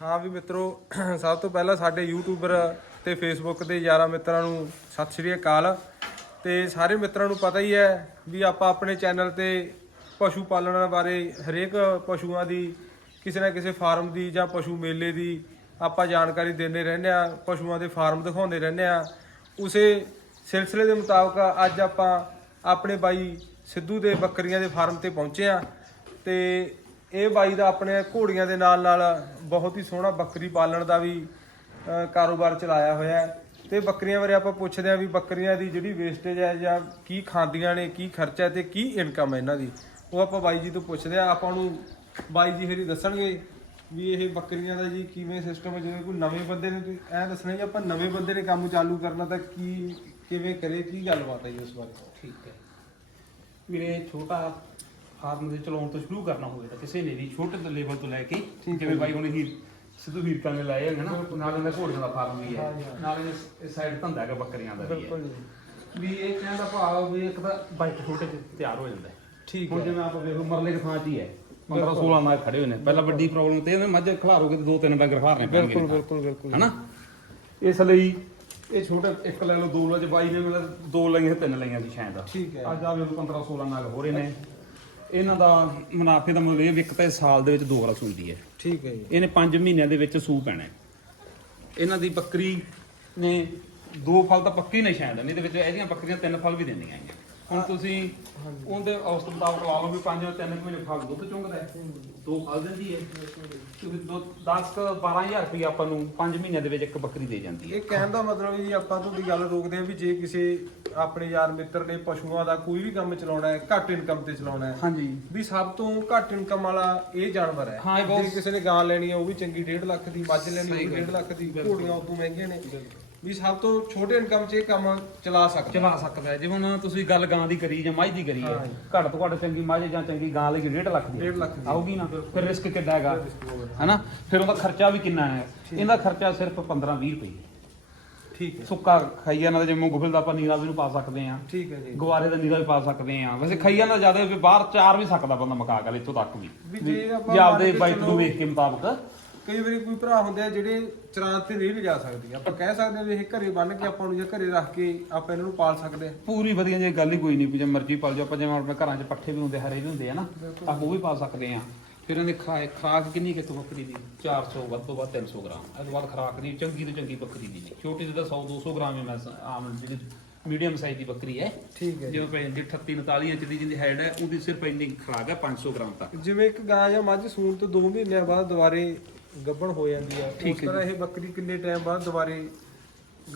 ਹਾਂ ਵੀ ਮਿੱਤਰੋ, ਸਭ ਤੋਂ ਪਹਿਲਾਂ ਸਾਡੇ ਯੂਟਿਊਬਰ ਤੇ ਫੇਸਬੁੱਕ ਦੇ ਯਾਰਾਂ ਮਿੱਤਰਾਂ ਨੂੰ ਸਤਿ ਸ਼੍ਰੀ ਅਕਾਲ। ਤੇ ਸਾਰੇ ਮਿੱਤਰਾਂ ਨੂੰ ਪਤਾ ਹੀ ਹੈ ਵੀ ਆਪਾਂ ਆਪਣੇ ਚੈਨਲ ਤੇ ਪਸ਼ੂ ਪਾਲਣ ਬਾਰੇ ਹਰੇਕ ਪਸ਼ੂਆਂ ਦੀ, ਕਿਸੇ ਨਾ ਕਿਸੇ ਫਾਰਮ ਦੀ ਜਾਂ ਪਸ਼ੂ ਮੇਲੇ ਦੀ ਆਪਾਂ ਜਾਣਕਾਰੀ ਦਿੰਦੇ ਰਹਿੰਦੇ ਆ ਪਸ਼ੂਆਂ ਦੇ ਫਾਰਮ ਦਿਖਾਉਂਦੇ ਰਹਿੰਦੇ ਆ ਉਸੇ ਸਿਲਸਿਲੇ ਦੇ ਮੁਤਾਬਕ ਅੱਜ ਆਪਾਂ ਆਪਣੇ ਬਾਈ ਸਿੱਧੂ ਦੇ ਬੱਕਰੀਆਂ ਦੇ ਫਾਰਮ ਤੇ ਪਹੁੰਚੇ ਆ ਤੇ ਇਹ ਬਾਈ ਦਾ ਆਪਣੇ ਘੋੜੀਆਂ ਦੇ ਨਾਲ ਨਾਲ ਬਹੁਤ ਹੀ ਸੋਹਣਾ ਬੱਕਰੀ ਪਾਲਣ ਦਾ ਵੀ ਕਾਰੋਬਾਰ ਚਲਾਇਆ ਹੋਇਆ ਹੈ। ਤੇ ਬੱਕਰੀਆਂ ਬਾਰੇ ਆਪਾਂ ਪੁੱਛਦੇ ਆ ਵੀ ਬੱਕਰੀਆਂ ਦੀ ਜਿਹੜੀ ਵੇਸਟੇਜ ਹੈ ਜਾਂ ਕੀ ਖਾਂਦੀਆਂ ਨੇ, ਕੀ ਖਰਚਾ ਹੈ ਤੇ ਕੀ ਇਨਕਮ ਹੈ ਇਹਨਾਂ ਦੀ। ਉਹ ਆਪਾਂ ਬਾਈ ਜੀ ਤੋਂ ਪੁੱਛਦੇ ਆ ਆਪਾਂ ਨੂੰ ਬਾਈ ਜੀ ਹਰੀ ਦੱਸਣਗੇ ਵੀ ਇਹ ਬੱਕਰੀਆਂ ਦਾ ਜੀ ਕਿਵੇਂ ਸਿਸਟਮ ਹੈ? ਜਿਵੇਂ ਕੋਈ ਨਵੇਂ ਬੰਦੇ ਨੇ ਤੁਸੀਂ ਐ ਦੱਸਣਾ ਜੀ, ਆਪਾਂ ਨਵੇਂ ਬੰਦੇ ਨੇ ਕੰਮ ਚਾਲੂ ਕਰਨਾ ਤਾਂ ਕੀ, ਕਿਵੇਂ ਕਰੇ, ਕੀ ਗੱਲਬਾਤ ਹੈ ਜੀ ਉਸ ਬਾਰੇ? ਠੀਕ ਹੈ। ਵੀਰੇ, ਛੋਟਾ ਫਾਰਮ ਦੇ ਚਲਾਉਣ ਤੋਂ ਸ਼ੁਰੂ ਕਰਨਾ ਹੋਵੇ ਤਾਂ ਕਿਸੇ ਨੇ ਵੀ ਛੋਟੇ ਤੋਂ ਲੈਵਲ ਤੋਂ ਲੈ ਕੇ ਜਿਵੇਂ ਬਾਈ ਹੁਣ ਹੀ ਸਿੱਧੂ ਵੀਰਕਾਂ ਨੇ ਲਾਏ ਹੈਗੇ ਨਾ ਨਾਲ ਇਹਨਾਂ ਘੋੜੀਆਂ ਦਾ ਫਾਰਮ ਵੀ ਹੈ। ਨਾਲ ਇਸ ਸਾਈਡ ਧੰਦਾ ਹੈਗਾ ਬੱਕਰੀਆਂ ਦਾ ਵੀ ਹੈ। ਇਹ ਕਹਿਣ ਦਾ ਭਾਵ ਵੀ ਇੱਕ ਤਾਂ ਬਾਈਕ ਛੋਟੇ ਤੇ ਤਿਆਰ ਹੋ ਜਾਂਦਾ ਹੈ। ਠੀਕ ਹੁਣ ਹੈ। ਜਿਵੇਂ ਆਪਾਂ ਵੇਖੋ ਮਰਲੇ ਦੇ ਥਾਂ 'ਚ ਹੀ ਹੈ। 15 16 ਨਾਲ ਖੜੇ ਹੋਏ ਨੇ। ਪਹਿਲਾਂ ਵੱਡੀ ਪ੍ਰੋਬਲਮ ਤੇ ਇਹਨੇ ਮੱਝ ਖਲਾਰੋਗੇ ਤੇ ਦੋ ਤਿੰਨ ਡੰਗਰ ਖਾਰਨੇ ਪੈਣਗੇ। ਬਿਲਕੁਲ ਬਿਲਕੁਲ ਬਿਲਕੁਲ। ਹਨਾ? ਇਸ ਲਈ ਇਹ ਛੋਟੇ ਇੱਕ ਲੈ ਲਓ ਦੋ ਲਓ ਜੇ ਬਾਈ ਨੇ ਮਤਲਬ ਦੋ ਲਈਆਂ ਤਿੰਨ ਲਈਆਂ ਸੀ ਸ਼ਾਇਦ ਠੀਕ ਹੈ। ਅੱਜ ਆ ਵੇਖੋ 15 16 ਨਾਲ ਹੋ ਰਹੇ ਨੇ। ਇਹਨਾਂ ਦਾ ਮੁਨਾਫੇ ਦਾ ਮੁੱਲ ਇਹ ਵੀ ਇੱਕ ਤਾਂ ਇਹ ਸਾਲ ਦੇ ਵਿੱਚ ਦੋ ਵਾਰ ਸੂੰਦੀ ਹੈ। ਠੀਕ ਹੈ ਜੀ। ਇਹਨੇ 5 ਮਹੀਨਿਆਂ ਦੇ ਵਿੱਚ ਸੂ ਪੈਣਾ ਹੈ। ਇਹਨਾਂ ਦੀ ਬੱਕਰੀ ਨੇ ਦੋ ਫਲ ਤਾਂ ਪੱਕੇ ਨੇ ਸ਼ਾਇਦ ਨਹੀਂ ਦੇ ਵਿੱਚ ਇਹਦੀਆਂ ਬੱਕਰੀਆਂ ਤਿੰਨ ਫਲ ਵੀ ਦਿੰਦੀਆਂ ਹੈਗੀਆਂ। ਹੁਣ ਤੁਸੀਂ ਉਹਦੇ ਔਸਤ ਮੁਤਾਬਕ ਲਾ ਲਓ ਵੀ 5 ਜਾਂ 3 ਮਹੀਨੇ ਫਲ ਦੁੱਧ ਚੁੰਗਦਾ ਹੈ। ਦੋ ਫਲ ਦਿੰਦੀ ਹੈ। ਤੁਸੀਂ ਦੋ 10 ਕ 12000 ਰੁਪਏ ਆਪਾਂ ਨੂੰ 5 ਮਹੀਨਿਆਂ ਦੇ ਵਿੱਚ ਇੱਕ ਬੱਕਰੀ ਦੇ ਜਾਂਦੀ ਹੈ। ਇਹ ਕਹਿਣ ਦਾ ਮਤਲਬ ਜੀ ਆਪਾਂ ਤੁਹਾਡੀ ਗੱਲ ਰੋਕਦੇ ਹਾਂ ਵੀ ਜੇ ਕਿਸੇ ਆਪਣੇ ਯਾਰ ਮਿੱਤਰ ਨੇ ਪਸ਼ੂਆਂ ਦਾ ਕੋਈ ਵੀ ਕੰਮ ਚਲਾਉਣਾ ਹੈ ਘੱਟ ਇਨਕਮ ਤੇ ਚਲਾਉਣਾ ਹੈ ਹਾਂਜੀ। ਵੀ ਸਭ ਤੋਂ ਘੱਟ ਇਨਕਮ ਵਾਲਾ ਇਹ ਜਾਨਵਰ ਹੈ। ਹਾਂ, ਇਹ ਬਹੁਤ- ਜੇ ਕਿਸੇ ਨੇ ਗਾਂ ਲੈਣੀ ਹੈ ਉਹ ਵੀ ਚੰਗੀ 1.5 ਲੱਖ ਦੀ ਮੱਝ ਲੈਣੀ ਉਹ ਵੀ 1.5 ਲੱਖ ਦੀ ਘੋੜੀਆਂ ਉਦੋਂ ਮਹਿੰਗੀਆਂ ਨੇ। ਵੀ ਸਭ ਤੋਂ ਛੋਟੇ ਇਨਕਮ 'ਚ ਇਹ ਕੰਮ ਚਲਾ ਸਕਦਾ। ਚਲਾ ਸਕਦਾ ਹੈ। ਜਿਵੇਂ ਹੁਣ ਤੁਸੀਂ ਗੱਲ ਗਾਂ ਦੀ ਕਰੀ ਜਾਂ ਮੱਝ ਦੀ ਕਰੀ ਹੈ। ਹਾਂ ਜੀ। ਘੱਟ ਤੋਂ ਘੱਟ ਚੰਗੀ ਮੱਝ ਜਾਂ ਚੰਗੀ ਗਾਂ ਲਈ 1.5 ਲੱਖ ਦੀ 1.5 ਲੱਖ ਦੀ। ਆਊਗੀ ਨਾ। ਫਿਰ ਰਿਸਕ ਕਿੱਡਾ ਹੈਗਾ? ਹੈਨਾ? ਫਿਰ ਉਹਦਾ ਖਰਚਾ ਵੀ ਕਿੰਨਾ ਹੈ? ਇਹਦਾ ਖਰਚਾ ਸਿਰਫ 15 20 ਰੁਪਏ ਠੀਕ ਹੈ। ਸੁੱਕਾ ਖਾਈਆ ਨਾਲ ਜਿਵੇਂ ਗੁਫਲ ਦਾ ਆਪਾਂ ਨੀਰਾ ਵੀ ਨੂੰ ਪਾ ਸਕਦੇ ਆ ਠੀਕ ਹੈ ਜੀ। ਗਵਾਰੇ ਦਾ ਨੀਰਾ ਵੀ ਪਾ ਸਕਦੇ ਆ ਵੈਸੇ ਖਾਈਆ ਨਾਲ ਜ਼ਿਆਦਾ ਵੀ ਬਾਹਰ ਚਾਰ ਵੀ ਸਕਦਾ ਬੰਦਾ ਮਕਾ ਕੇ ਇੱਥੋਂ ਤੱਕ ਵੀ। ਵੀ ਜੇ ਆਪਾਂ ਜੇ ਆਪਦੇ ਕੇ ਬਾਈਕ ਨੂੰ ਚੱਲੋ- ਵੇਖ ਕੇ ਮੁਤਾਬਕ। ਕਈ ਵਾਰੀ ਕੋਈ ਭਰਾ ਹੁੰਦੇ ਆ ਜਿਹੜੇ ਚਰਾਂ ਤੇ ਨਹੀਂ ਲਿਜਾ ਸਕਦੇ। ਆਪਾਂ ਕਹਿ ਸਕਦੇ ਹਾਂ ਵੀ ਇਹ ਘਰੇ ਬੰਨ ਕੇ ਆਪਾਂ ਨੂੰ ਜਾਂ ਘਰੇ ਰੱਖ ਕੇ ਆਪਾਂ ਇਹਨਾਂ ਨੂੰ ਪਾਲ ਸਕਦੇ ਹਾਂ ਪੂਰੀ ਵਧੀਆ ਜੇ ਗੱਲ ਹੀ ਕੋਈ ਨਹੀਂ ਵੀ ਜੇ ਮਰਜ਼ੀ ਪਾਲ ਜਾਓ ਆਪਾਂ ਜਿਵੇਂ ਆਪਣੇ ਘਰਾਂ 'ਚ ਪੱਠੇ ਵੀ ਹੁੰਦੇ ਹਰੇ ਵੀ ਹੁੰਦੇ ਆ ਨਾ ਤਾਂ ਉਹ ਵੀ ਪਾ ਸਕਦੇ ਆ। ਫਿਰ ਇਹਨੇ ਖਾ- ਖੁਰਾਕ ਕਿੰਨੀ ਕਿ ਬੱਕਰੀ ਦੀ? 400 ਵੱਧ ਤੋਂ ਵੱਧ 300 ਗ੍ਰਾਮ। ਇਹ ਤੋਂ ਬਾਅਦ ਖੁਰਾਕ ਨਹੀਂ ਚੰਗੀ ਤੋਂ ਚੰਗੀ ਬੱਕਰੀ ਦੀ ਨਹੀਂ। ਛੋਟੀ ਦੀ ਤਾਂ 100 200 ਗ੍ਰਾਮ ਹੀ ਮੈਂ ਸ- ਆਮ ਜਿਹੜੀ ਮੀਡੀਅਮ ਸਾਈਜ਼ ਦੀ ਬੱਕਰੀ ਹੈ। ਠੀਕ ਹੈ ਜਿਵੇਂ ਪੈ ਜਾਂਦੀ 38 39 ਇੰਚ ਦੀ ਜਿਹਦੀ ਹੈਡ ਹੈ ਉਹਦੀ ਸਿਰਫ ਇੰਨੀ ਖੁਰਾਕ ਹੈ 500 ਗ੍ਰਾਮ ਤੱਕ। ਜਿਵੇਂ ਇੱਕ ਗਾਂ ਜਾਂ ਮੱਝ ਸੂਣ ਤੋਂ 2 ਮਹੀਨਿਆਂ ਬਾਅਦ ਦੁਬਾਰੇ ਗੱਭਣ ਹੋ ਜਾਂਦੀ ਆ। ਠੀਕ ਉਸ ਹੈ ਤਰ੍ਹਾਂ ਇਹ ਬੱਕਰੀ ਕਿੰਨੇ ਟਾਈਮ ਬਾਅਦ ਦੁਬਾਰੇ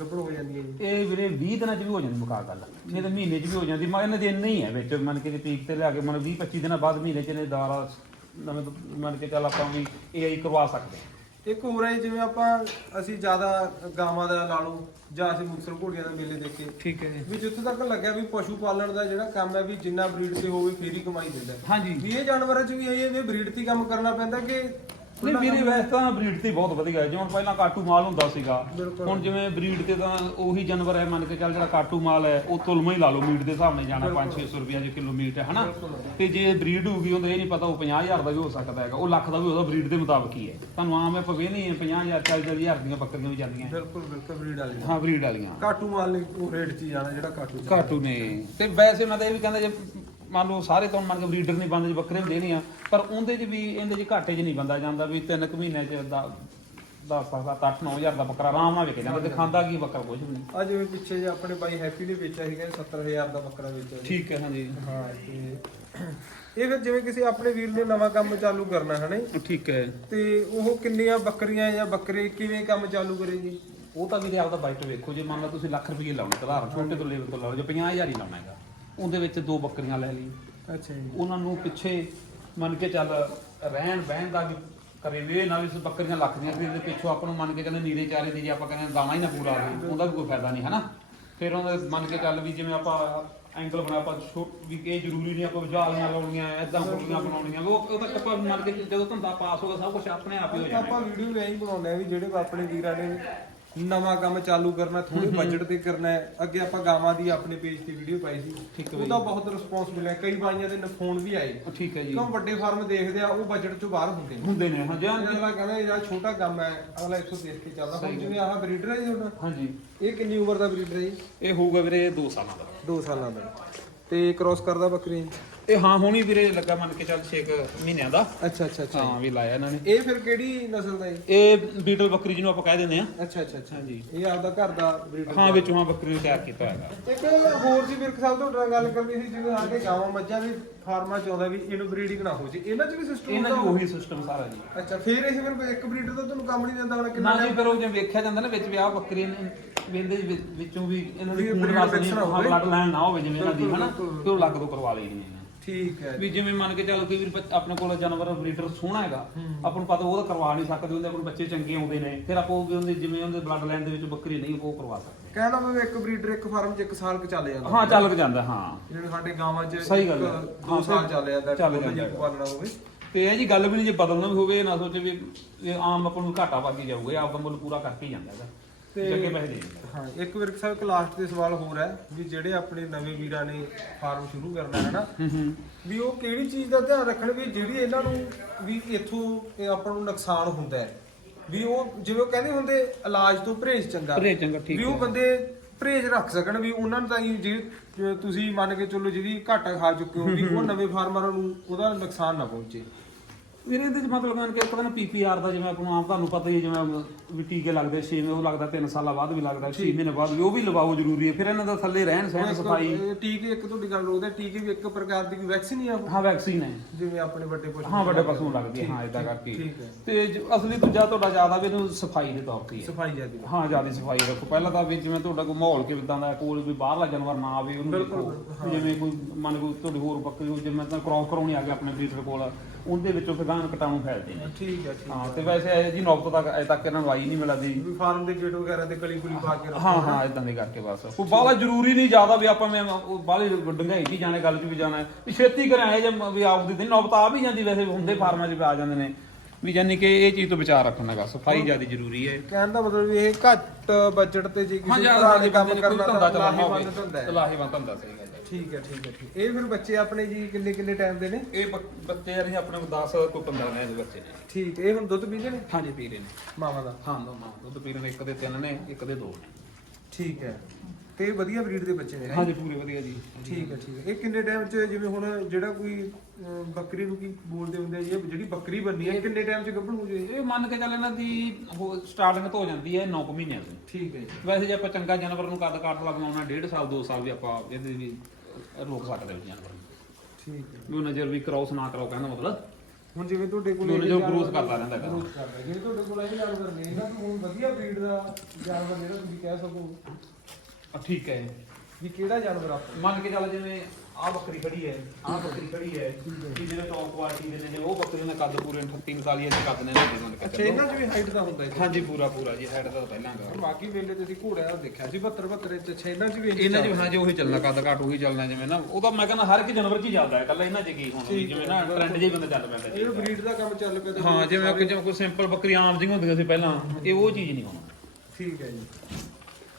ਗੱਭਣ ਹੋ ਜਾਂਦੀ ਹੈ ਜੀ? ਇਹ ਵੀਰੇ 20 ਦਿਨਾਂ 'ਚ ਵੀ ਹੋ ਜਾਂਦੀ ਮੁਕਾ ਗੱਲ। ਨਹੀਂ ਤਾਂ ਮਹੀਨੇ 'ਚ ਵੀ ਹੋ ਜਾਂਦੀ। ਮੈਂ ਇਹਨਾਂ ਦੇ ਇੰਨਾ ਹੀ ਹੈ ਵਿੱਚ। ਮੰਨ ਕੇ ਤੀਕ ਤੇ ਲਿਆ ਕੇ ਮਨ 20 25 ਦਿਨਾਂ ਬਾਅਦ ਮਹੀਨੇ 'ਚ ਇਹਨੇ ਦਾਰਾ ਨਵੇਂ ਤੋਂ ਮੰਨ ਕੇ ਚੱਲ ਆਪਾਂ ਵੀ ਏਆਈ ਕਰਵਾ ਸਕਦੇ ਹਾਂ। ਇੱਕ ਹੋਰ ਹੈ ਜਿਵੇਂ ਆਪਾਂ ਅਸੀਂ ਜ਼ਿਆਦਾ ਗਾਵਾਂ ਦਾ ਲਾ ਲਓ ਜਾਂ ਅਸੀਂ ਮੁਕਸਰ ਘੋੜੀਆਂ ਦਾ ਮੇਲੇ ਦੇਖੇ। ਠੀਕ ਹੈ ਵੀ ਜਿੱਥੇ ਤੱਕ ਲੱਗਿਆ ਵੀ ਪਸ਼ੂ ਪਾਲਣ ਦਾ ਜਿਹੜਾ ਕੰਮ ਹੈ ਵੀ ਜਿੰਨਾ ਬਰੀਡ ਤੇ ਹੋਵੇ ਫੇਰ ਹੀ ਕਮਾਈ ਦਿੰਦਾ ਹੈ। ਹਾਂਜੀ। ਵੀ ਇਹ ਜਾਨਵਰਾਂ 'ਚ ਵੀ ਇਹ ਹੈ ਵੀ ਬਰੀਡ ਤੇ ਹੀ ਕੰਮ ਕਰਨਾ ਪੈਂਦਾ ਕਿ ਨਹੀਂ ਮੇਰੀ ਵੈਸੇ ਤਾਂ ਬਰੀਡ ਤੇ ਬਹੁਤ ਵਧੀਆ ਹੈ। ਜਿਵੇਂ ਪਹਿਲਾਂ ਕਾਟੂ ਮਾਲ ਹੁੰਦਾ ਸੀਗਾ। ਹੁਣ ਜਿਵੇਂ ਬਰੀਡ ਤੇ ਤਾਂ ਉਹੀ ਜਾਨਵਰ ਹੈ ਮੰਨ ਕੇ ਚੱਲ ਜਿਹੜਾ ਕਾਟੂ ਮਾਲ ਹੈ ਉਹ ਤੁਲਮਾ ਹੀ ਲਾ ਲਓ ਮੀਟ ਦੇ ਹਿਸਾਬ ਨਾਲ ਜਾਣਾ 5-600 ਰੁਪਏ ਜੇ ਕਿਲੋ ਮੀਟ ਹੈ ਹਨਾ? ਤੇ ਜੇ ਬਰੀਡ ਹੋਊਗੀ ਉਹਦਾ ਇਹ ਨਹੀਂ ਪਤਾ ਉਹ 50000 ਦਾ ਵੀ ਹੋ ਸਕਦਾ ਹੈਗਾ ਉਹ ਲੱਖ ਦਾ ਵੀ ਉਹਦਾ ਬਰੀਡ ਦੇ ਮੁਤਾਬਕ ਹੀ ਹੈ। ਤੁਹਾਨੂੰ ਆਮ ਹੈ ਪਵੇ ਨਹੀਂ 50000 40000 ਦੀਆਂ ਬੱਕਰੀਆਂ ਵੀ ਜਾਂਦੀਆਂ ਬਿਲਕੁਲ ਬਿਲਕੁਲ ਬਰੀਡ ਵਾਲੀ ਹਾਂ ਬਰੀਡ ਵਾਲੀਆਂ। ਕਾਟੂ ਮਾਲ ਨੇ ਉਹ ਰੇਟ 'ਚ ਜਾਣਾ ਜਿਹੜਾ ਕਾਟੂ ਘਾਟੂ ਨੇ। ਤੇ ਵੈਸੇ ਮੈਂ ਤਾਂ ਇਹ ਵੀ ਕਹਿੰਦਾ ਜੇ ਮੰਨ ਲਓ ਸਾਰੇ ਤੋਂ ਮੰਨ ਕੇ ਬਰੀਡਰ ਨਹੀਂ ਬੰਦੇ ਚ ਬੱਕਰੇ ਹੁੰਦੇ ਨਹੀਂ ਆ ਪਰ ਉਹਦੇ ਚ ਵੀ ਇਹਦੇ ਚ ਘਾਟੇ ਚ ਨਹੀਂ ਬੰਦਾ ਜਾਂਦਾ ਵੀ ਤਿੰਨ ਕੁ ਮਹੀਨੇ ਚ 10 7 8 9000 ਦਾ ਬੱਕਰਾ ਆਰਾਮ ਨਾਲ ਵਿਕ ਜਾਂਦਾ ਤੇ ਖਾਂਦਾ ਕੀ ਬੱਕਰਾ ਕੁਝ ਵੀ ਨਹੀਂ। ਆ ਜਿਵੇਂ ਪਿੱਛੇ ਜੇ ਆਪਣੇ ਬਾਈ ਹੈਪੀ ਨੇ ਵੇਚਿਆ ਸੀਗਾ 70000 ਦਾ ਬੱਕਰਾ ਵੇਚਿਆ ਸੀ। ਠੀਕ ਹੈ ਹਾਂਜੀ। ਹਾਂ ਤੇ ਇਹ ਫਿਰ ਜਿਵੇਂ ਕਿਸੇ ਆਪਣੇ ਵੀਰ ਨੇ ਨਵਾਂ ਕੰਮ ਚਾਲੂ ਕਰਨਾ ਹੈ ਨਾ ਜੀ, ਠੀਕ ਹੈ। ਤੇ ਉਹ ਕਿੰਨੀਆਂ ਬੱਕਰੀਆਂ ਜਾਂ ਬੱਕਰੇ ਕਿਵੇਂ ਕੰਮ ਚਾਲੂ ਕਰੇਗੀ? ਉਹ ਤਾਂ ਵੀਰੇ ਆਪਦਾ ਬਾਈਟ ਵੇਖੋ ਜੇ ਮੰਨ ਲਓ ਤੁਸੀਂ ਲੱਖ ਰੁਪਏ ਲਾਉਣੇ ਤਲਾਰ ਛੋਟੇ ਤੋਂ ਲੈਵਲ ਤੋਂ ਲਾਓ ਜੇ 50000 ਹੀ ਲਾਉਣਾ ਹੈਗਾ। ਉਹਦੇ ਵਿੱਚ ਦੋ ਬੱਕਰੀਆਂ ਲੈ ਲਈ ਅੱਛਾ ਜੀ। ਉਹਨਾਂ ਨੂੰ ਪਿੱਛੇ ਮੰਨ ਕੇ ਚੱਲ ਰਹਿਣ ਬਹਿਣ ਦਾ ਵੀ ਕਰੇ ਵੇ ਨਾ ਵੀ ਇਸ ਬੱਕਰੀਆਂ ਲੱਖ ਦੀਆਂ ਖਰੀਦਦੇ ਪਿੱਛੋਂ ਆਪਾਂ ਨੂੰ ਮੰਨ ਕੇ ਕਹਿੰਦੇ ਨੀਰੇ ਚਾਰੇ ਦੀ ਜੇ ਆਪਾਂ ਕਹਿੰਦੇ ਦਾਣਾ ਹੀ ਨਾ ਪੂਰਾ ਆਵੇ ਉਹਦਾ ਵੀ ਕੋਈ ਫਾਇਦਾ ਨਹੀਂ ਹਨਾ? ਫਿਰ ਉਹਨਾਂ ਦੇ ਮੰਨ ਕੇ ਚੱਲ ਵੀ ਜਿਵੇਂ ਆਪਾਂ ਐਂਗਲ ਬਣਾ ਆਪਾਂ ਛੋ- ਵੀ ਇਹ ਜ਼ਰੂਰੀ ਨਹੀਂ ਆਪਾਂ ਜਾਲੀਆਂ ਲਾਉਣੀਆਂ ਐਦਾਂ ਕੁੜੀਆਂ ਬਣਾਉਣੀਆਂ ਉਹ ਉਹ ਤਾਂ ਆਪਾਂ ਮੰਨ ਕੇ ਜਦੋਂ ਧੰਦਾ ਪਾਸ ਹੋਗਾ ਸਭ ਕੁਝ ਆਪਣੇ ਆਪ ਹੀ ਹੋ ਜਾਣਾ। ਆਪਾਂ ਵੀਡੀਓ ਐਂ ਹੀ ਬਣਾਉਂਦੇ ਆ ਵੀ ਜਿਹੜੇ ਆਪਣੇ ਵੀਰਾਂ ਨੇ ਨਵਾਂ ਕੰਮ ਚਾਲੂ ਕਰਨਾ ਥੋੜੇ ਬਜਟ ਤੇ ਕਰਨਾ ਹੈ। ਅੱਗੇ ਆਪਾਂ ਗਾਵਾਂ ਦੀ ਆਪਣੇ ਪੇਜ ਤੇ ਵੀਡੀਓ ਪਾਈ ਸੀ। ਠੀਕ ਹੈ ਉਹਦਾ ਬਹੁਤ ਰਿਸਪੌਂਸ ਮਿਲਿਆ। ਕਈ ਬਾਈਆਂ ਦੇ ਫੋਨ ਵੀ ਆਏ। ਉਹ ਠੀਕ ਹੈ ਜੀ। ਕਿਉਂ ਵੱਡੇ ਫਾਰਮ ਦੇਖਦੇ ਆ ਉਹ ਬਜਟ ਚੋਂ ਬਾਹਰ ਹੁੰਦੇ ਨੇ। ਹੁੰਦੇ ਨੇ ਹਾਂ ਜੀ ਅਗਲਾ ਕਹਿੰਦਾ ਯਾਰ ਛੋਟਾ ਕੰਮ ਹੈ ਅਗਲਾ ਇੱਥੋਂ ਦੇਖ ਕੇ ਚੱਲਦਾ। ਹੁਣ ਜਿਵੇਂ ਆਹ ਬਰੀਡਰ ਹੈ ਜੀ ਤੁਹਾਡਾ ਹਾਂਜੀ। ਇਹ ਕਿੰਨੀ ਉਮਰ ਦਾ ਬਰੀਡਰ ਹੈ ਜੀ? ਇਹ ਹੋਊਗਾ ਵੀਰੇ 2 ਸਾਲਾਂ ਦਾ। 2 ਸਾਲਾਂ ਦਾ। ਤੇ ਕ੍ਰੋਸ ਕਰਦਾ ਬੱਕਰੀ। ਇਹ ਹਾਂ ਹੁਣੀ ਵੀਰੇ ਲੱਗਾ ਮੰਨ ਕੇ ਚੱਲ 6 ਮਹੀਨਿਆਂ ਦਾ। ਅੱਛਾ ਅੱਛਾ ਅੱਛਾ। ਹਾਂ ਵੀ ਲਾਇਆ ਇਹਨਾਂ ਨੇ। ਇਹ ਫਿਰ ਕਿਹੜੀ ਨਸਲ ਦਾ ਹੈ ਇਹ ਬੀਟਲ ਬੱਕਰੀ ਜਿਹਨੂੰ ਆਪਾਂ ਕਹਿ ਦਿੰਦੇ ਆ ਅੱਛਾ ਅੱਛਾ ਅੱਛਾ। ਹਾਂਜੀ। ਇਹ ਆਪਦਾ ਘਰ ਦਾ ਬਰੀਡਰ ਹਾਂ ਵਿੱਚੋਂ ਹਾਂ ਬੱਕਰੀ ਨੂੰ ਤਿਆਰ ਕੀਤਾ ਹੈਗਾ ਇੱਕ ਹੋਰ ਸੀ ਵਿਰਕ ਸਾਹਿਬ ਤੁਹਾਡੇ ਨਾਲ ਗੱਲ ਕਰਨੀ ਸੀ ਜਿਵੇਂ ਸਾਡੇ ਗਾਵਾਂ ਮੱਝਾਂ ਵੀ ਫਾਰਮਾਂ ਚ ਆਉਂਦਾ ਵੀ ਇਹਨੂੰ ਬਰੀਡਿੰਗ ਨਾ ਹੋ ਜੇ। ਇਹਨਾਂ ਚ ਵੀ ਸਿਸਟਮ ਇਹਨਾਂ 'ਚ ਉਹੀ ਸਿਸਟਮ ਸਾਰਾ ਜੀ। ਅੱਛਾ ਫਿਰ ਇਹ ਫਿਰ ਇੱਕ ਬਰੀਡਰ ਤਾਂ ਤੁਹਾਨੂੰ ਕੰਮ ਨਹੀਂ ਦਿੰਦਾ ਹੁਣ ਕਿੰਨਾ ਨਾ ਜੀ ਫਿਰ ਉਹ ਜੇ ਵੇਖਿਆ ਜਾਂਦਾ ਨਾ ਵਿੱਚ ਵੀ ਆਹ ਬੱਕਰੀ ਵੇਂਦੇ ਵਿੱਚੋਂ ਵੀ ਇਹਨਾਂ ਦੀ ਖੂਨ ਰਸ ਨਹੀਂ ਹੋਵੇ। ਬਲੱਡ ਲਾਈਨ ਨਾ ਹੋਵੇ ਜਿਵੇਂ ਇਹਨਾਂ ਦੀ ਹਨਾ। ਤੇ ਉਹ ਲੱਗ ਤੋਂ ਕਰਵਾ ਲਈ ਦੀਆਂ ਠੀਕ ਹੈ ਵੀ ਜਿਵੇਂ ਮੰਨ ਕੇ ਚੱਲ ਕਈ ਬੱਚ- ਆਪਣੇ ਕੋਲ ਜਾਨਵਰ ਬਰੀਡਰ ਸੋਹਣਾ ਹੈਗਾ ਆਪਾਂ ਨੂੰ ਪਤਾ ਉਹ ਤਾਂ ਕਰਵਾ ਨਹੀਂ ਸਕਦੇ ਉਹਦੇ ਆਪਣੇ ਬੱਚੇ ਚੰਗੇ ਆਉਂਦੇ ਨੇ ਫਿਰ ਆਪਾਂ ਉਹ ਵੀ ਉਹਦੇ ਜਿਵੇਂ ਉਹਦੇ ਬਲੱਡ ਲਾਈਨ ਦੇ ਵਿੱਚ ਬੱਕਰੀ ਨਹੀਂ ਉਹ ਕਰਵਾ ਸਕਦੇ। ਕਹਿੰਦਾ ਮੈਂ ਇੱਕ ਬਰੀਡਰ ਇੱਕ ਫਾਰਮ ਚ ਇੱਕ ਸਾਲ ਕ ਚੱਲ ਜਾਂਦਾ। ਹਾਂ ਚੱਲ ਕੇ ਜਾਂਦਾ ਹਾਂ। ਜਿਵੇਂ ਸਾਡੇ ਗਾਵਾਂ ਚ ਸਹੀ ਗੱਲ ਹੈ। ਦੋ ਹਾਂ, ਸਾਲ ਚੱਲ ਜਾਂਦਾ ਚੱਲ ਉਹਦਾ ਜਾਂਦਾ। ਪਾਲਣਾ ਹੋਵੇ। ਤੇ ਇਹ ਜੀ ਗੱਲ ਵੀ ਨਹੀਂ ਜੇ ਬਦਲਣਾ ਵੀ ਹੋਵੇ ਇਹ ਨਾ ਸੋਚੇ ਵੀ ਇਹ ਆਮ ਆਪਾਂ ਨੂੰ ਘਾਟਾ ਹੀ ਜਾਊਗਾ ਇਹ ਆਪਦਾ ਮੁੱਲ ਪੂਰਾ ਕਰਕੇ ਹੀ ਜਾਂਦਾ ਹੈਗਾ। ਤੇ- ਅੱਗੇ ਪੈਸੇ ਦੇ ਦਿੰਦਾ ਹਾਂ ਇੱਕ ਵਿਰਕ ਸਾਹਿਬ ਇੱਕ ਲਾਸਟ ਤੇ ਸਵਾਲ ਹੋਰ ਹੈ ਵੀ ਜਿਹੜੇ ਆਪਣੇ ਨਵੇਂ ਵੀਰਾਂ ਨੇ ਫਾਰਮ ਸ਼ੁਰੂ ਕਰਨਾ ਹੈ ਨਾ ਵੀ ਉਹ ਕਿਹੜੀ ਚੀਜ਼ ਦਾ ਧਿਆਨ ਰੱਖਣ ਵੀ ਜਿਹੜੀ ਇਹਨਾਂ ਨੂੰ ਵੀ ਇੱਥੋਂ ਇਹ ਆਪਾਂ ਨੂੰ ਨੁਕਸਾਨ ਹੁੰਦਾ ਹੈ। ਵੀ ਉਹ ਜਿਵੇਂ ਉਹ ਕਹਿੰਦੇ ਹੁੰਦੇ ਇਲਾਜ ਤੋਂ ਪਰਹੇਜ਼ ਚੰਗਾ। ਪਰੇ ਚੰਗਾ ਠੀਕ ਵੀ ਉਹ ਬੰਦੇ ਪਰਹੇਜ਼ ਰੱਖ ਸਕਣ ਵੀ ਉਹਨਾਂ ਨੂੰ ਤਾਂ ਹੀ ਜੇ ਜੇ ਤੁਸੀਂ ਮੰਨ ਕੇ ਚੱਲੋ ਜਿਹਦੀ ਘਾਟਾ ਖਾ ਚੁੱਕੇ ਹੋ ਵੀ ਉਹ ਨਵੇਂ ਫਾਰਮਰਾਂ ਨੂੰ ਉਹਦਾ ਨੁਕਸਾਨ ਨਾ ਪਹੁੰਚੇ। ਵੀਰੇ ਇਹਦੇ ਚ ਮਤਲਬ ਕਹਿੰਦੇ ਕਿ ਇੱਕ ਤਾਂ ਪੀਪੀਆਰ ਦਾ ਜਿਵੇਂ ਆਪਾਂ ਨੂੰ ਆਮ ਤੁਹਾਨੂੰ ਪਤਾ ਹੀ ਹੈ ਜਿਵੇਂ ਵੀ ਟੀਕੇ ਲੱਗਦੇ 6 ਮਹੀਨੇ ਉਹ ਲੱਗਦਾ 3 ਸਾਲਾਂ ਬਾਅਦ ਵੀ ਲੱਗਦਾ 6 ਮਹੀਨੇ ਬਾਅਦ ਵੀ ਉਹ ਵੀ ਲਵਾਓ ਜ਼ਰੂਰੀ ਹੈ। ਫਿਰ ਇਹਨਾਂ ਦਾ ਥੱਲੇ ਰਹਿਣ ਸਹਿਣ ਸਫ਼ਾਈ। ਟੀਕੇ ਇੱਕ ਤੁਹਾਡੀ ਗੱਲ ਉਹਦੇ ਟੀਕੇ ਵੀ ਇੱਕ ਪ੍ਰਕਾਰ ਦੀ ਵੈਕਸੀਨ ਹੀ ਆ ਹਾਂ ਵੈਕਸੀਨ ਹੈ। ਜਿਵੇਂ ਆਪਣੇ ਵੱਡੇ ਪਸ਼ੂ ਹਾਂ ਵੱਡੇ ਪਸ਼ੂ ਨੂੰ ਲੱਗਦੀ ਹੈ ਇਦਾਂ ਕਰਕੇ। ਤੇ ਅਸਲੀ ਦੂਜਾ ਤੁਹਾਡਾ ਜ਼ਿਆਦਾ ਵੀ ਇਹਨੂੰ ਸਫ਼ਾਈ ਦੇ ਤੌਰ ਤੇ ਸਫ਼ਾਈ ਜਿਆਦੀ। ਹਾਂ ਜ਼ਿਆਦਾ ਸਫ਼ਾਈ ਰੱਖੋ। ਪਹਿਲਾਂ ਤਾਂ ਵੀ ਜਿਵੇਂ ਤੁਹਾਡਾ ਕੋਈ ਮਾਹੌਲ ਕਿਦਾਂ ਦਾ ਕੋਲ ਵੀ ਬਾਹਰਲਾ ਜਾਨਵਰ ਨਾ ਆਵੇ ਉਹਨੂੰ ਜਿਵੇਂ ਕੋਈ ਮੰਨ ਲਓ ਤੁਹਾਡੀ ਹੋਰ ਬੱਕਰੀ ਜਿਵੇਂ ਤਾਂ ਕ੍ਰੋਸ ਕਰਾਉਣੀ ਆ ਗਿਆ ਆਪਣੇ ਬਰੀਡਰ ਕੋਲ। ਉਹਦੇ ਵਿੱਚੋਂ ਫਿਰ ਗਾਂ ਕਟਾਣੂ ਫੈਲਦੇ ਨੇ। ਠੀਕ ਹੈ ਠੀਕ ਹਾਂ ਤੇ ਵੈਸੇ ਇਹ ਜੀ ਨੌਬਤ ਤੱਕ ਅਜੇ ਤੱਕ ਇਹਨਾਂ ਨੂੰ ਆਈ ਨਹੀਂ ਮਿਲਦੀ ਵੀ ਫਾਰਮ ਦੇ ਗੇਟ ਵਗੈਰਾ ਤੇ ਗਲੀ ਗੁਲੀ ਪਾ ਕੇ ਰੱਖੋ। ਹਾਂ ਹਾਂ ਇਦਾਂ ਦੇ ਕਰਕੇ ਬਸ। ਕੋਈ ਬਾਹਲਾ ਜ਼ਰੂਰੀ ਨਹੀਂ ਜ਼ਿਆਦਾ ਵੀ ਆਪਾਂ ਮੈਂ ਬਾਹਲੇ ਡੰਗਾਈ ਵੀ ਜਾਣੇ ਗੱਲ 'ਚ ਵੀ ਜਾਣਾ। ਵੀ ਛੇਤੀ ਕਰਾਏ ਜੇ ਵੀ ਆਪਦੀ ਦਿਨ ਨੌਬਤ ਆ ਵੀ ਜਾਂਦੀ ਵੈਸੇ ਹੁੰਦੇ ਫਾਰਮਾਂ 'ਚ ਵੀ ਆ ਜਾਂਦੇ ਨੇ। ਵੀ ਯਾਨੀ ਕਿ ਇਹ ਚੀਜ਼ ਤੋਂ ਵਿਚਾਰ ਰੱਖਣਾ ਹੈਗਾ ਸਫ਼ਾਈ ਜ਼ਿਆਦਾ ਜ਼ਰੂਰੀ ਹੈ। ਕਹਿਣ ਦਾ ਮਤਲਬ ਵੀ ਇਹ ਘੱਟ ਬਜਟ ਤੇ ਜੇ ਕਿਸੇ ਭਰਾ ਦੇ ਕੰਮ ਕਰਨਾ ਤਾਂ ਲਾਹੇਵੰਦ ਹੋਵੇ। ਧੰਦਾ ਹੈ। ਲਾਹੇਵੰਦ ਧੰਦਾ ਸਹੀ ਗੱਲ ਹੈ। ਠੀਕ ਹੈ ਠੀਕ ਹੈ ਠੀਕ ਇਹ ਫਿਰ ਬੱਚੇ ਆਪਣੇ ਜੀ ਕਿੰਨੇ ਕਿੰਨੇ ਟਾਈਮ ਦੇ ਨੇ? ਇਹ ਬੱਕ- ਬੱਚੇ ਯਾਰ ਆਪਣੇ ਕੋਲ 10 ਕੋਈ 15 ਨੇ ਦੇ ਬੱਚੇ ਨੇ। ਠੀਕ ਇਹ ਹੁਣ ਦੁੱਧ ਪੀਂਦੇ ਨੇ? ਹਾਂਜੀ ਪੀ ਰਹੇ ਨੇ। ਮਾਵਾਂ ਦਾ? ਹਾਂ ਦੋਨੋਂ ਦੁੱਧ ਪੀ ਰਹੇ ਨੇ ਇੱਕ ਦੇ ਤਿੰਨ ਨੇ ਇੱਕ ਦੇ ਦੋ ਨੇ। ਠੀਕ ਹੈ। ਤੇ ਇਹ ਵਧੀਆ ਬਰੀਡ ਦੇ ਬੱਚੇ ਨੇ ਹੈਂ? ਹਾਂਜੀ ਪੂਰੇ ਵਧੀਆ ਜੀ। ਠੀਕ ਹੈ ਠੀਕ ਹੈ। ਇਹ ਕਿੰਨੇ ਟਾਈਮ ਚ ਜਿਵੇਂ ਹੁਣ ਜਿਹੜਾ ਕੋਈ ਅਮ, ਬੱਕਰੀ ਨੂੰ ਕੀ ਬੋਲਦੇ ਹੁੰਦੇ ਆ ਜੀ ਇਹ ਜਿਹੜੀ ਬੱਕਰੀ ਬੰਨੀ ਹੈ ਕਿੰਨੇ ਟਾਈਮ ਚ ਗੱਭਣ ਹੋ ਜੇ? ਇਹ ਮੰਨ ਕੇ ਚੱਲ ਇਹਨਾਂ ਦੀ ਸਟਾਰਟਿੰਗ ਤੋਂ ਹੋ ਜਾਂਦੀ ਹੈ 9 ਮਹੀਨਿਆਂ ਤੋਂ। ਠੀਕ ਹੈ ਜੀ। ਵੈਸੇ ਜੇ ਆਪਾਂ ਚੰਗਾ ਜਾਨਵਰ ਨੂੰ ਕੱਦ ਕਾਟ ਲਗਾਉਣਾ 1.5 ਸਾਲ 2 ਸਾਲ ਵੀ ਆਪਾਂ ਇਹਦੇ ਵੀ ਰੋਕ ਸਕਦੇ ਹਾਂ ਜਾਨਵਰ ਨੂੰ। ਠੀਕ ਹੈ। ਵੀ ਉਹ ਨਜ਼ਰ ਵੀ ਕ੍ਰਾਸ ਨਾ ਕਰਾਓ ਕਹਿੰਦਾ ਮਤਲਬ। ਹੁਣ ਜਿਵੇਂ ਤੁਹਾਡੇ ਕੋਲ ਵੀ ਜੋ growth ਕਰਦਾ ਰਹਿੰਦਾ ਹੈਗਾ। growth ਕਰਦਾ ਜਿਵੇਂ ਤੁਹਾਡੇ ਕੋਲ ਇਹ ਜਾਨਵਰ ਨੇ ਇਹਨਾਂ ਨੂੰ ਹੁਣ ਵਧੀਆ ਬਰੀਡ ਦਾ ਜਾਨਵਰ ਜਿਹੜਾ ਤੁਸੀਂ ਕਹਿ ਸਕੋ। ਆ ਠੀਕ ਹੈ ਵੀ ਕਿਹੜਾ ਜਾਨਵਰ ਆ? ਮੰਨ ਕੇ ਚੱਲ ਜਿਵੇਂ ਆਹ ਬੱਕਰੀ ਖੜੀ ਹੈ ਆਹ ਬੱਕਰੀ ਖੜੀ ਹੈ ਕਿ ਜਿਹੜੇ ਟੌਪ ਕੁਆਲਿਟੀ ਦੇ ਨੇ ਉਹ ਬੱਕਰੀ ਦੇ ਕੱਦ ਪੂਰੇ 38 39 ਇੰਚ ਕੱਦ ਨੇ ਨੇ ਮੰਨ ਕੇ ਅੱਛਾ ਇਹਨਾਂ 'ਚ ਵੀ ਹਾਈਟ ਦਾ ਹੁੰਦਾ ਹੈ ਹਾਂਜੀ ਪੂਰਾ ਪੂਰਾ ਜੀ ਹੈਡ ਦਾ ਪਹਿਲਾਂ ਹੈਗਾ ਬਾਕੀ ਵੇਲੇ ਤੇ ਅਸੀਂ ਘੋੜਿਆਂ ਦਾ ਦੇਖਿਆ ਸੀ 72 72 ਇੰਚ ਅੱਛਾ ਇਹਨਾਂ 'ਚ ਵੀ ਇਹਨਾਂ 'ਚ ਹਾਂ ਜੀ ਉਹੀ ਚੱਲਣਾ ਕੱਦ ਘਾਟ ਉਹੀ ਚੱਲਣਾ ਜਿਵੇਂ ਨਾ ਉਹ ਤਾਂ ਮੈਂ ਕਹਿੰਦਾ ਹਰ ਇੱਕ ਜਾਨਵਰ 'ਚ ਹੀ ਚੱਲਦਾ ਹੈ ਕੱਲਾ ਇਹਨਾਂ 'ਚ ਕੀ ਹੁਣ ਜਿਵੇਂ ਨਾ ਟ੍ਰੈਂਡ ਜਿਹੀ ਬੰਦਾ ਚੱਲ ਪੈਂਦਾ ਜੀ ਇਹ ਬਰੀਡ ਦਾ ਕੰਮ ਚੱਲ ਪਿਆ ਹਾਂ ਜਿਵੇਂ ਕੋਈ ਸਿੰਪਲ ਬੱਕਰੀ ਆਮ ਜਿਹੀਆਂ ਹੁੰਦੀਆਂ ਸੀ ਪਹਿਲਾਂ ਇਹ ਉਹ ਚੀਜ਼ ਨਹੀਂ ਹੋਣਾ। ਠੀਕ ਹੈ ਜੀ।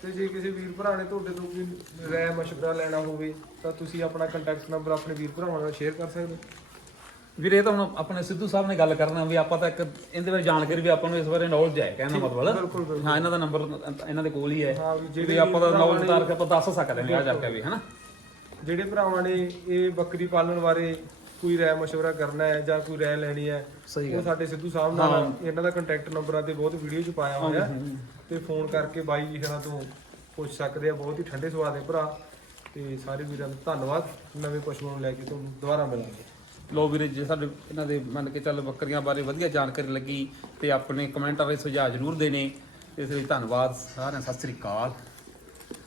ਤੇ ਜੇ ਕਿਸੇ ਵੀਰ ਭਰਾ ਨੇ ਤੁਹਾਡੇ ਤੋਂ ਕੋਈ ਰਾਏ ਮਸ਼ਵਰਾ ਲੈਣਾ ਹੋਵੇ ਤਾਂ ਤੁਸੀਂ ਆਪਣਾ ਕੰਟੈਕਟ ਨੰਬਰ ਆਪਣੇ ਵੀਰ ਭਰਾਵਾਂ ਨਾਲ ਸ਼ੇਅਰ ਕਰ ਸਕਦੇ ਵੀਰੇ ਇਹ ਤਾਂ ਹੁਣ ਆਪਣੇ ਸਿੱਧੂ ਸਾਹਿਬ ਨੇ ਗੱਲ ਕਰਨਾ ਵੀ ਆਪਾਂ ਤਾਂ ਇੱਕ ਇਹਦੇ ਬਾਰੇ ਜਾਣਕਾਰੀ ਵੀ ਆਪਾਂ ਨੂੰ ਇਸ ਬਾਰੇ ਨੌਲੇਜ ਹੈ ਕਹਿਣ ਮਤਲਬ। ਹਾਂ ਇਹਨਾਂ ਦਾ ਨੰਬਰ ਇਹਨਾਂ ਦੇ ਕੋਲ ਹੀ ਹੈ। ਜਿਹੜੇ ਆਪਾਂ ਦਾ ਨੌਲੇਜ ਤਾਰ ਕੇ ਆਪਾਂ ਦੱਸ ਸਕਦੇ ਨੇ ਆ ਜਾ ਕੇ ਵੀ ਹਨਾ। ਜਿਹੜੇ ਭਰਾਵਾਂ ਨੇ ਇਹ ਬੱਕਰੀ ਪਾਲਣ ਬਾਰੇ ਕੋਈ ਰਾਏ ਮਸ਼ਵਰਾ ਕਰਨਾ ਹੈ ਜਾਂ ਕੋਈ ਰਾਏ ਲੈਣੀ ਹੈ ਸਹੀ ਉਹ ਸਾਡੇ ਸਿੱਧੂ ਸਾਹਿਬ ਨਾਲ ਇਹਨਾਂ ਦਾ ਕੰਟੈਕਟ ਨੰਬਰਾਂ ਤੇ ਬਹੁਤ ਵੀਡੀਓ ਚ ਪਾਇਆ ਹੋਇਆ। ਤੇ ਫੋਨ ਕਰਕੇ ਬਾਈ ਜੀ ਹਰਾਂ ਤੋਂ ਪੁੱਛ ਸਕਦੇ ਆ ਬਹੁਤ ਹੀ ਠੰਡੇ ਸੁਭਾਅ ਦੇ ਭਰਾ। ਤੇ ਸਾਰੇ ਵੀਰਾਂ ਦਾ ਧੰਨਵਾਦ। ਨਵੇਂ ਪਸ਼ੂਆਂ ਨੂੰ ਲੈ ਕੇ ਤੁਹਾਨੂੰ ਦੁਬਾਰਾ ਮਿਲਾਂਗੇ। ਲੋ ਵੀਰੇ ਜੇ ਸਾਡੇ ਇਹਨਾਂ ਦੇ ਮੰਨ ਕੇ ਚੱਲ ਬੱਕਰੀਆਂ ਬਾਰੇ ਵਧੀਆ ਜਾਣਕਾਰੀ ਲੱਗੀ ਤੇ ਆਪਣੇ ਕਮੈਂਟਾਂ ਵਿੱਚ ਸੁਝਾਅ ਜ਼ਰੂਰ ਦੇਣੇ। ਇਸ ਲਈ ਧੰਨਵਾਦ ਸਾਰਿਆਂ ਨੂੰ ਸਤਿ ਸ੍ਰੀ ਅਕਾਲ।